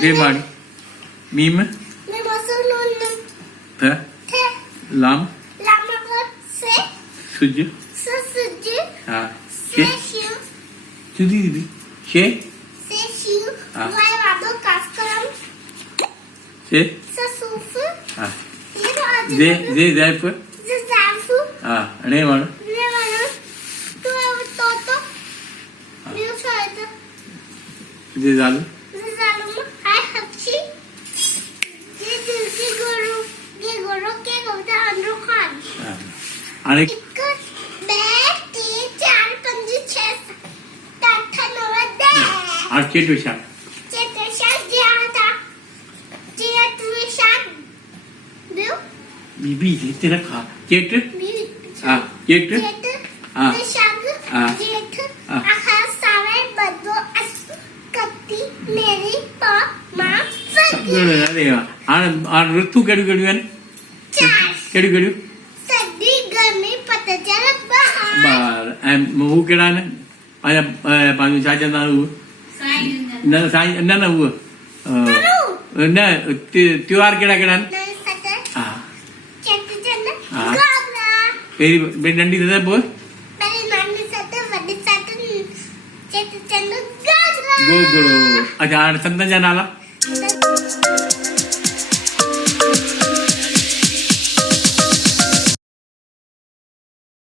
बेमाणी meme थ लाम सुज हाँ शे जुदी दीदी शे हाँ शे हाँ जे जायफ हाँ अणे वाण जे झालं आणि आठ विशाल बीबी तेरा खा चेट हाँ चेट हाँ हाँ अरे वाह ऋतु केड़ू केड़ू केड़ू बार हू केड़ा ने पांचो छा चवंदा न साईं न न उहो न त्योहार केड़ा केड़ा हा हा पहिरीं नंढी सत पोइ गोगड़ो अच्छा हाणे संतनि जा नाला